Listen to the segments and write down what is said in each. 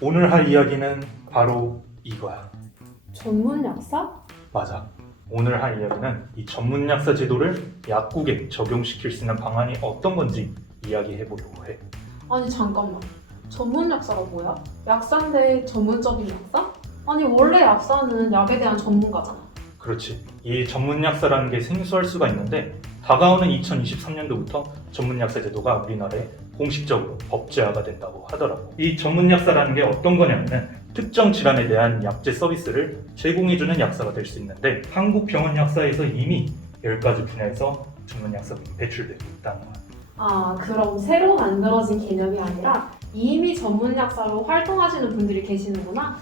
오늘 할 이야기는 바로 이거야. 전문 약사? 맞아. 오늘 할 이야기는 이 전문 약사 제도를 약국에 적용시킬 수 있는 방안이 어떤 건지 이야기해 보려고 해. 아니 잠깐만. 전문 약사가 뭐야? 약사인데 전문적인 약사? 아니 원래 약사는 약에 대한 전문가잖아. 그렇지. 이 전문 약사라는 게 생소할 수가 있는데 다가오는 2023년도부터 전문 약사 제도가 우리나라에 공식적으로 법제화가 된다고 하더라고. 이 전문 약사라는 게 어떤 거냐면은 특정 질환에 대한 약제 서비스를 제공해주는 약사가 될 수 있는데 한국 병원 약사에서 이미 10가지 분야에서 전문 약사분이 배출되고 있다는 거야. 아 그럼 새로 만들어진 개념이 아니라 이미 전문 약사로 활동하시는 분들이 계시는구나?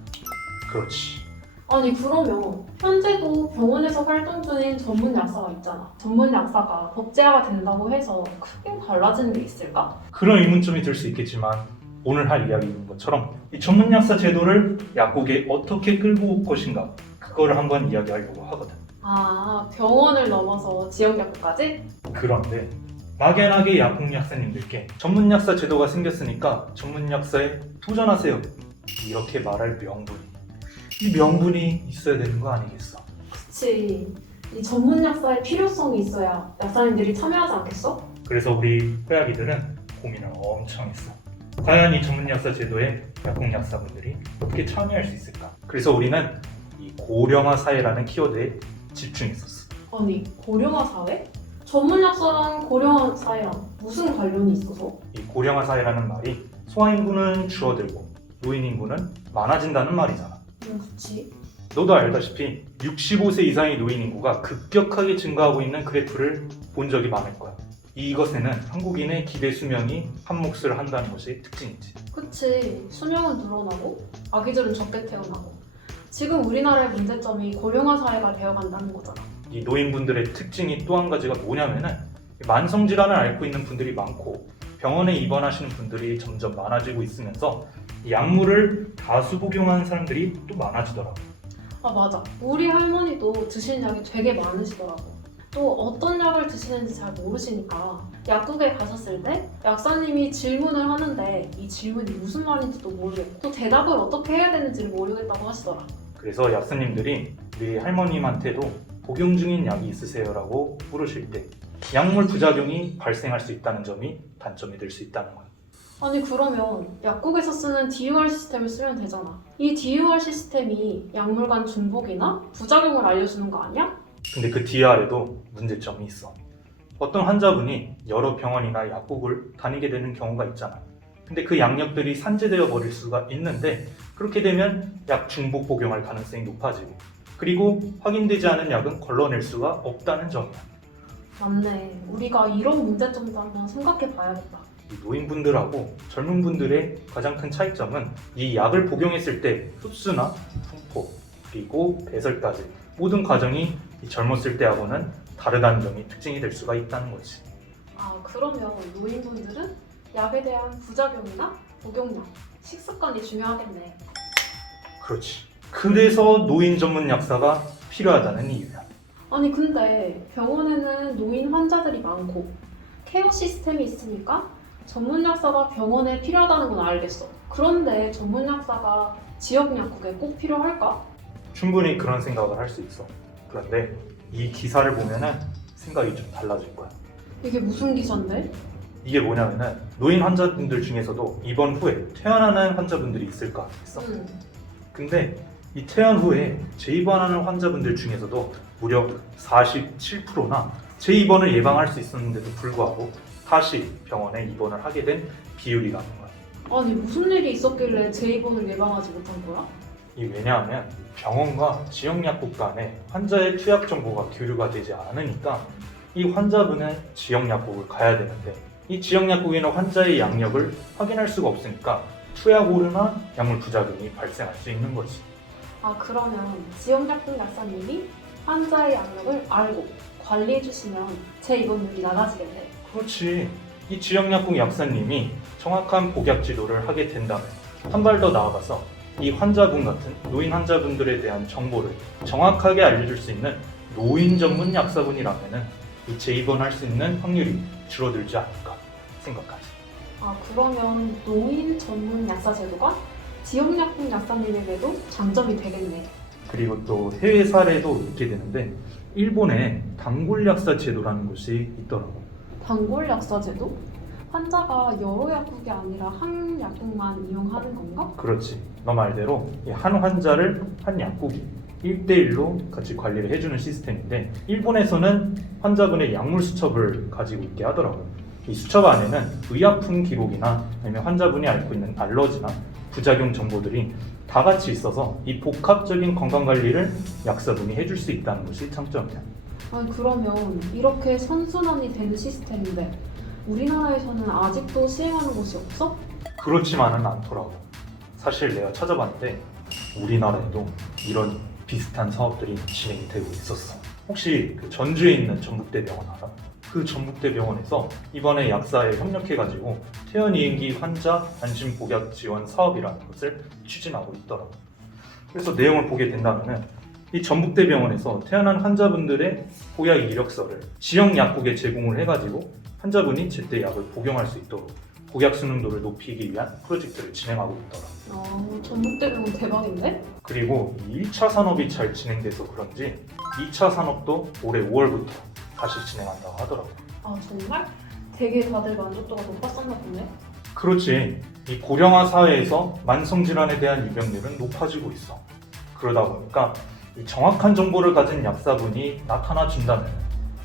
그렇지. 아니 그러면 현재도 병원에서 활동 중인 전문 약사가 있잖아. 전문 약사가 법제화가 된다고 해서 크게 달라지는 게 있을까? 그런 의문점이 들 수 있겠지만 오늘 할 이야기인 것처럼 이 전문 약사 제도를 약국에 어떻게 끌고 올 것인가 그거를 한번 이야기하려고 하거든. 아 병원을 넘어서 지역 약국까지? 그런데 막연하게 약국 약사님들께 전문 약사 제도가 생겼으니까 전문 약사에 도전하세요 이렇게 말할 이 명분이 있어야 되는 거 아니겠어? 그치. 이 전문 약사의 필요성이 있어야 약사님들이 참여하지 않겠어? 그래서 우리 호약이들은 고민을 엄청 했어. 과연 이 전문 약사 제도에 약국 약사분들이 어떻게 참여할 수 있을까? 그래서 우리는 이 고령화 사회라는 키워드에 집중했었어. 아니 고령화 사회? 전문 약사랑 고령화 사회랑 무슨 관련이 있어서? 이 고령화 사회라는 말이 소아인구는 줄어들고 노인인구는 많아진다는 말이잖아. 그치. 너도 알다시피 65세 이상의 노인 인구가 급격하게 증가하고 있는 그래프를 본 적이 많을 거야. 이것에는 한국인의 기대 수명이 한 몫을 한다는 것이 특징이지. 그치. 수명은 늘어나고 아기들은 적게 태어나고 지금 우리나라의 문제점이 고령화 사회가 되어간다는 거잖아. 이 노인분들의 특징이 또 한 가지가 뭐냐면은 만성 질환을 앓고 있는 분들이 많고 병원에 입원하시는 분들이 점점 많아지고 있으면서 이 약물을 다수 복용하는 사람들이 또 많아지더라고. 아 맞아. 우리 할머니도 드시는 약이 되게 많으시더라고. 또 어떤 약을 드시는지 잘 모르시니까 약국에 가셨을 때 약사님이 질문을 하는데 이 질문이 무슨 말인지도 모르겠고 또 대답을 어떻게 해야 되는지를 모르겠다고 하시더라. 그래서 약사님들이 우리 할머님한테도 복용 중인 약이 있으세요라고 물으실 때 약물 부작용이 발생할 수 있다는 점이 단점이 될 수 있다는 거예요. 아니 그러면 약국에서 쓰는 DUR 시스템을 쓰면 되잖아. 이 DUR 시스템이 약물 간 중복이나 부작용을 알려주는 거 아니야? 근데 그 DR에도 문제점이 있어. 어떤 환자분이 여러 병원이나 약국을 다니게 되는 경우가 있잖아. 근데 그 약력들이 산재되어 버릴 수가 있는데 그렇게 되면 약 중복 복용할 가능성이 높아지고 그리고 확인되지 않은 약은 걸러낼 수가 없다는 점이야. 맞네. 우리가 이런 문제점도 한번 생각해 봐야겠다. 이 노인분들하고 젊은 분들의 가장 큰 차이점은 이 약을 복용했을 때 흡수나 분포 그리고 배설까지 모든 과정이 이 젊었을 때하고는 다르다는 점이 특징이 될 수가 있다는 거지. 아 그러면 노인분들은 약에 대한 부작용이나 복용량, 식습관이 중요하겠네. 그렇지. 그래서 노인 전문 약사가 필요하다는 이유야. 아니 근데 병원에는 노인 환자들이 많고 케어 시스템이 있으니까 전문 약사가 병원에 필요하다는 건 알겠어. 그런데 전문 약사가 지역 약국에 꼭 필요할까? 충분히 그런 생각을 할 수 있어. 그런데 이 기사를 보면은 생각이 좀 달라질 거야. 이게 무슨 기사인데? 이게 뭐냐면은 노인 환자분들 중에서도 입원 후에 퇴원하는 환자분들이 있을까 했어. 근데 이 퇴원 후에 재입원하는 환자분들 중에서도 무려 47%나 재입원을 예방할 수 있었는데도 불구하고 다시 병원에 입원을 하게 된 비율이라는 거야. 아니 무슨 일이 있었길래 재입원을 예방하지 못한 거야? 이 왜냐하면 병원과 지역약국 간에 환자의 투약 정보가 교류가 되지 않으니까 이 환자분은 지역약국을 가야 되는데 이 지역약국에는 환자의 약력을 확인할 수가 없으니까 투약 오류나 약물 부작용이 발생할 수 있는 거지. 아 그러면 지역 약국 약사님이 환자의 약력을 알고 관리해 주시면 재입원율이 낮아지겠네. 그렇지. 이 지역약국 약사님이 정확한 복약 지도를 하게 된다면 한 발 더 나아가서 이 환자분 같은 노인 환자분들에 대한 정보를 정확하게 알려줄 수 있는 노인 전문 약사분이라면은 이 재입원할 수 있는 확률이 줄어들지 않을까 생각하지. 아 그러면 노인 전문 약사 제도가 지역약국 약사님에게도 장점이 되겠네. 그리고 또 해외 사례도 있게 되는데 일본에 단골 약사 제도라는 곳이 있더라고. 단골 약사 제도? 환자가 여러 약국이 아니라 한 약국만 이용하는 건가? 그렇지. 너 말대로 이 한 환자를 한 약국이 1대1로 같이 관리를 해주는 시스템인데 일본에서는 환자분의 약물 수첩을 가지고 있게 하더라고요. 이 수첩 안에는 의약품 기록이나 아니면 환자분이 앓고 있는 알러지나 부작용 정보들이 다 같이 있어서 이 복합적인 건강관리를 약사분이 해줄 수 있다는 것이 장점이야. 아니 그러면 이렇게 선순환이 되는 시스템인데 우리나라에서는 아직도 시행하는 곳이 없어? 그렇지만은 않더라고. 사실 내가 찾아봤는데 우리나라에도 이런 비슷한 사업들이 진행이 되고 있었어. 혹시 그 전주에 있는 전북대병원 알아? 그 전북대병원에서 이번에 약사에 협력해가지고 퇴원이행기 환자 안심 복약 지원 사업이라는 것을 추진하고 있더라고. 그래서 내용을 보게 된다면은 이 전북대병원에서 퇴원한 환자분들의 복약 이력서를 지역 약국에 제공을 해가지고 환자분이 제때 약을 복용할 수 있도록 복약 수능도를 높이기 위한 프로젝트를 진행하고 있더라고. 전북대병원 대박인데? 그리고 이 1차 산업이 잘 진행돼서 그런지 2차 산업도 올해 5월부터 다시 진행한다고 하더라고. 아 정말? 되게 다들 만족도가 높았었나 보네. 그렇지. 이 고령화 사회에서 만성질환에 대한 유병률은 높아지고 있어. 그러다 보니까 이 정확한 정보를 가진 약사분이 나타나 준다면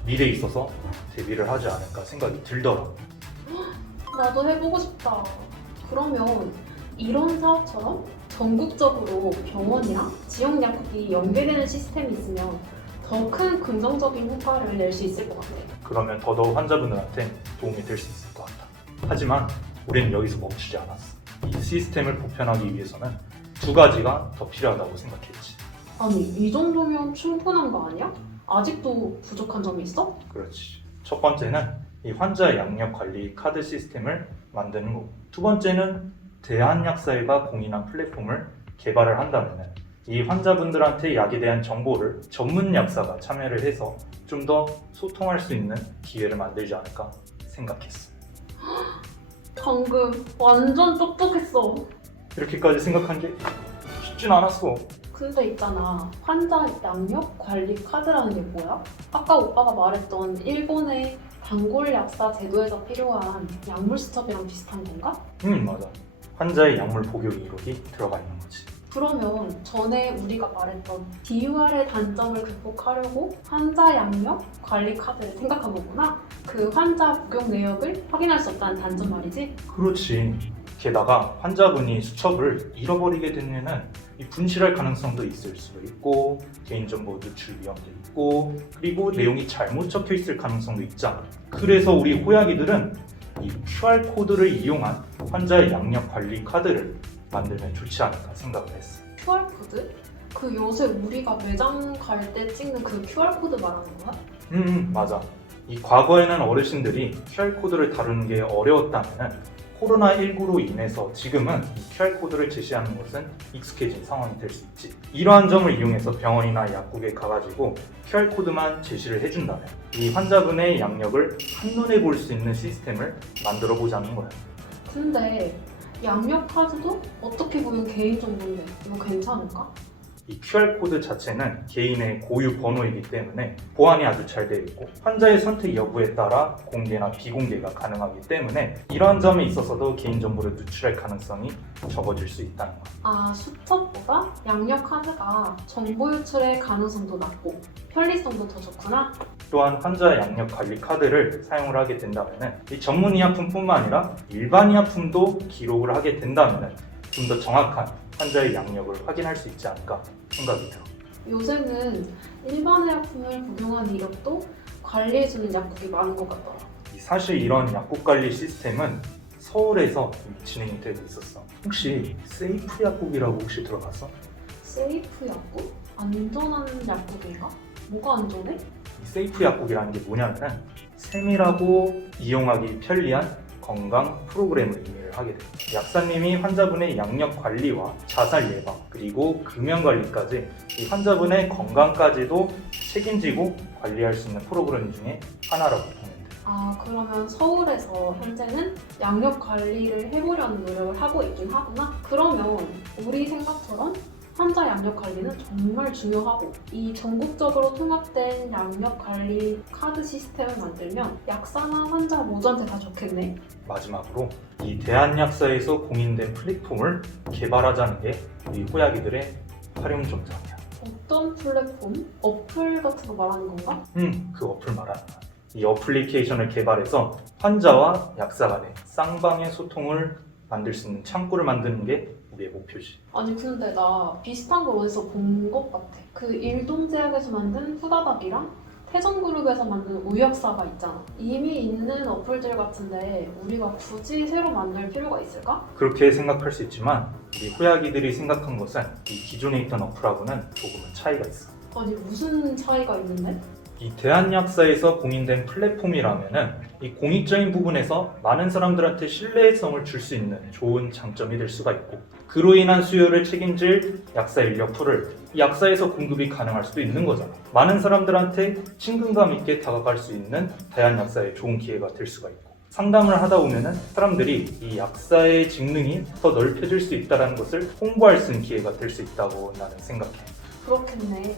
미래에 있어서 대비를 하지 않을까 생각이 들더라고. 나도 해보고 싶다. 그러면 이런 사업처럼 전국적으로 병원이랑 지역 약국이 연계되는 시스템이 있으면 더 큰 긍정적인 효과를 낼 수 있을 것 같아. 그러면 더더욱 환자분들한테 도움이 될 수 있을 것 같다. 하지만 우리는 여기서 멈추지 않았어. 이 시스템을 보편하기 위해서는 두 가지가 더 필요하다고 생각했지. 아니 이 정도면 충분한 거 아니야? 아직도 부족한 점이 있어? 그렇지. 첫 번째는 이 환자 양력 관리 카드 시스템을 만드는 거고, 두 번째는 대한약사회가 공인한 플랫폼을 개발을 한다면 이 환자분들한테 약에 대한 정보를 전문 약사가 참여를 해서 좀 더 소통할 수 있는 기회를 만들지 않을까 생각했어. 방금 완전 똑똑했어. 이렇게까지 생각한 게 쉽진 않았어. 근데 있잖아, 환자 양력 관리 카드라는 게 뭐야? 아까 오빠가 말했던 일본의 단골 약사 제도에서 필요한 약물 수첩이랑 비슷한 건가? 맞아. 환자의 약물 복용 이력이 들어가 있는 거지. 그러면 전에 우리가 말했던 DUR의 단점을 극복하려고 환자 양력 관리 카드를 생각한 거구나? 그 환자 복용 내역을 확인할 수 없다는 단점 말이지? 그렇지. 게다가 환자분이 수첩을 잃어버리게 되면은 이 분실할 가능성도 있을 수도 있고, 개인정보 누출 위험도 있고, 그리고 내용이 잘못 적혀 있을 가능성도 있잖아. 그래서 우리 호약이들은 이 QR코드를 이용한 환자의 양력 관리 카드를 만들면 좋지 않을까 생각을 했어. QR코드? 그 요새 우리가 매장 갈 때 찍는 그 QR코드 말하는 거야? 맞아. 이 과거에는 어르신들이 QR코드를 다루는 게 어려웠다면 코로나19로 인해서 지금은 이 QR코드를 제시하는 것은 익숙해진 상황이 될 수 있지. 이러한 점을 이용해서 병원이나 약국에 가가지고 QR코드만 제시를 해준다면 이 환자분의 양력을 한눈에 볼 수 있는 시스템을 만들어 보자는 거야. 근데 양력 카드도 어떻게 보면 개인정보인데 이거 괜찮을까? 이 QR코드 자체는 개인의 고유 번호이기 때문에 보안이 아주 잘 되어 있고 환자의 선택 여부에 따라 공개나 비공개가 가능하기 때문에 이러한 점에 있어서도 개인정보를 누출할 가능성이 적어질 수 있다는 거야. 아, 수첩보다 양력 카드가 정보 유출의 가능성도 낮고 편리성도 더 좋구나? 또한 환자 양력 관리 카드를 사용을 하게 된다면 이 전문 의약품뿐만 아니라 일반 의약품도 기록을 하게 된다면 좀 더 정확한 환자의 양력을 확인할 수 있지 않을까 생각이 들어. 요새는 일반 의약품을 복용한 이력도 관리해주는 약국이 많은 것 같더라. 사실 이런 약국 관리 시스템은 서울에서 이미 진행이 되고 있었어. 혹시 세이프 약국이라고 혹시 들어봤어? 세이프 약국? 안전한 약국인가? 뭐가 안전해? 이 세이프 약국이라는 게 뭐냐면은 세밀하고 이용하기 편리한 건강 프로그램을 의미를 하게 됩니다. 약사님이 환자분의 양력 관리와 자살 예방 그리고 금연 관리까지 이 환자분의 건강까지도 책임지고 관리할 수 있는 프로그램 중에 하나라고 보면 돼요. 그러면 서울에서 현재는 양력 관리를 해보려는 노력을 하고 있긴 하구나. 그러면 우리 생각처럼 환자 양력 관리는 정말 중요하고 이 전국적으로 통합된 양력 관리 카드 시스템을 만들면 약사나 환자 모두한테 다 좋겠네. 마지막으로 이 대한약사에서 공인된 플랫폼을 개발하자는 게 우리 호약이들의 활용 정장이야. 어떤 플랫폼? 어플 같은 거 말하는 건가? 그 어플 말하는 거야. 이 어플리케이션을 개발해서 환자와 약사 간의 쌍방의 소통을 만들 수 있는 창구를 만드는 게 우리의 목표지. 아니 근데 나 비슷한 걸 어디서 본 것 같아. 그 일동제약에서 만든 후다닥이랑 태정그룹에서 만든 우역사가 있잖아. 이미 있는 어플들 같은데 우리가 굳이 새로 만들 필요가 있을까? 그렇게 생각할 수 있지만 우리 호약이들이 생각한 것은 이 기존에 있던 어플하고는 조금은 차이가 있어. 아니 무슨 차이가 있는데? 이 대한약사에서 공인된 플랫폼이라면은 이 공익적인 부분에서 많은 사람들한테 신뢰성을 줄 수 있는 좋은 장점이 될 수가 있고, 그로 인한 수요를 책임질 약사 인력풀을 이 약사에서 공급이 가능할 수도 있는 거잖아. 많은 사람들한테 친근감 있게 다가갈 수 있는 대한약사의 좋은 기회가 될 수가 있고, 상담을 하다 보면은 사람들이 이 약사의 직능이 더 넓혀질 수 있다는 것을 홍보할 수 있는 기회가 될 수 있다고 나는 생각해. 그렇겠네.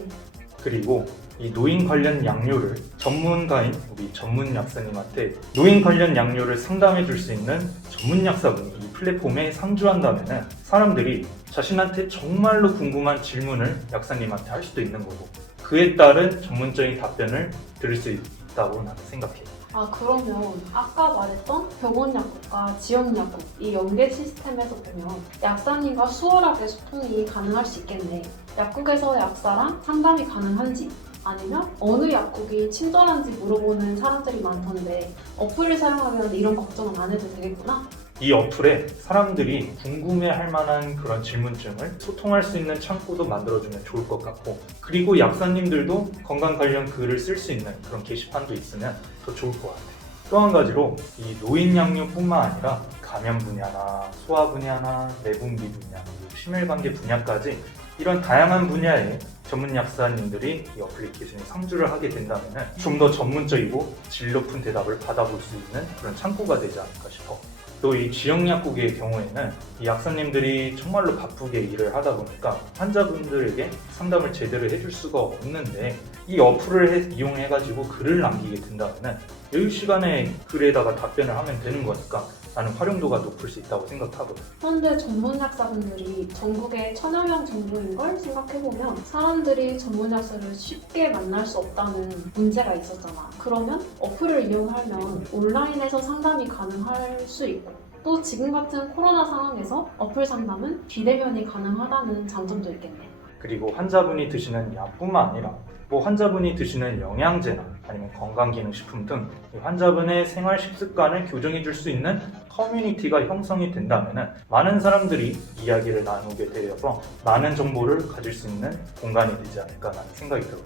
그리고 이 노인 관련 약료를 전문가인 우리 전문 약사님한테 노인 관련 약료를 상담해 줄 수 있는 전문 약사분이 이 플랫폼에 상주한다면 사람들이 자신한테 정말로 궁금한 질문을 약사님한테 할 수도 있는 거고, 그에 따른 전문적인 답변을 들을 수 있다고 나는 생각해. 그러면 아까 말했던 병원 약국과 지역 약국 이 연계 시스템에서 보면 약사님과 수월하게 소통이 가능할 수 있겠네. 약국에서 약사랑 상담이 가능한지 아니면 어느 약국이 친절한지 물어보는 사람들이 많던데 어플을 사용하면 이런 걱정은 안 해도 되겠구나. 이 어플에 사람들이 궁금해할 만한 그런 질문증을 소통할 수 있는 창구도 만들어주면 좋을 것 같고, 그리고 약사님들도 건강 관련 글을 쓸 수 있는 그런 게시판도 있으면 더 좋을 것 같아요. 또 한 가지로 이 노인 양료뿐만 아니라 감염 분야나 소아 분야나 내분비 분야, 그리고 심혈관계 분야까지 이런 다양한 분야의 전문 약사님들이 이 어플리케이션에 상주를 하게 된다면 좀 더 전문적이고 질 높은 대답을 받아볼 수 있는 그런 창구가 되지 않을까 싶어. 또 이 지역 약국의 경우에는 이 약사님들이 정말로 바쁘게 일을 하다 보니까 환자분들에게 상담을 제대로 해줄 수가 없는데, 이 어플을 이용해가지고 글을 남기게 된다면 여유 시간에 글에다가 답변을 하면 되는 거니까 나는 활용도가 높을 수 있다고 생각하거든. 현재 전문 약사분들이 전국에 1000여 명 정도인 걸 생각해보면 사람들이 전문 약사를 쉽게 만날 수 없다는 문제가 있었잖아. 그러면 어플을 이용하면 온라인에서 상담이 가능할 수 있고, 또 지금 같은 코로나 상황에서 어플 상담은 비대면이 가능하다는 장점도 있겠네. 그리고 환자분이 드시는 약뿐만 아니라 환자분이 드시는 영양제나 아니면 건강기능식품 등 환자분의 생활 식습관을 교정해 줄 수 있는 커뮤니티가 형성이 된다면 많은 사람들이 이야기를 나누게 되어서 많은 정보를 가질 수 있는 공간이 되지 않을까 라는 생각이 들어요.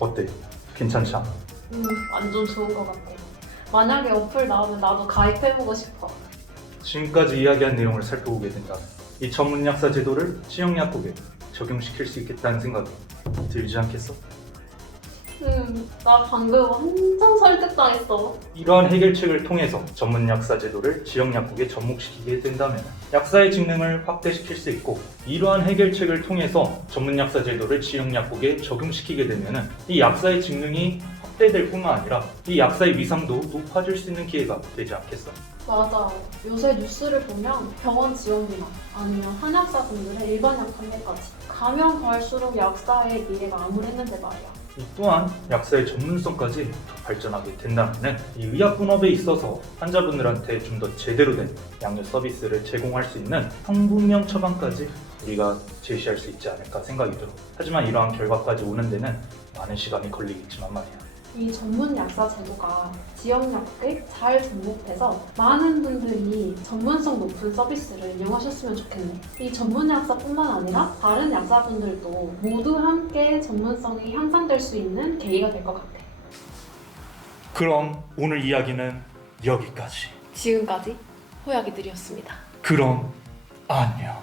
어때? 괜찮지 않아? 완전 좋은 것 같아. 만약에 어플 나오면 나도 가입해보고 싶어. 지금까지 이야기한 내용을 살펴보게 된다면 이 전문 약사 제도를 지역 약국에 적용시킬 수 있겠다는 생각이 들지 않겠어? 나 방금 완전 설득당했어. 이러한 해결책을 통해서 전문 약사 제도를 지역 약국에 접목시키게 된다면 약사의 직능을 확대시킬 수 있고, 이러한 해결책을 통해서 전문 약사 제도를 지역 약국에 적용시키게 되면 이 약사의 직능이 확대될 뿐만 아니라 이 약사의 위상도 높아질 수 있는 기회가 되지 않겠어? 맞아. 요새 뉴스를 보면 병원 지원비나 아니면 한약사분들의 일반 약 판매까지 가면 갈수록 약사의 미래가 암울했는데 말이야. 이 또한 약사의 전문성까지 더 발전하게 된다면 이 의약분업에 있어서 환자분들한테 좀 더 제대로 된 양료 서비스를 제공할 수 있는 성분명 처방까지 우리가 제시할 수 있지 않을까 생각이 들어. 하지만 이러한 결과까지 오는 데는 많은 시간이 걸리겠지만 말이야. 이 전문 약사 제도가 지역 약국에 잘 접목돼서 많은 분들이 전문성 높은 서비스를 이용하셨으면 좋겠네. 이 전문 약사뿐만 아니라 다른 약사분들도 모두 함께 전문성이 향상될 수 있는 계기가 될 것 같아. 그럼 오늘 이야기는 여기까지. 지금까지 호약이들이었습니다. 그럼 안녕.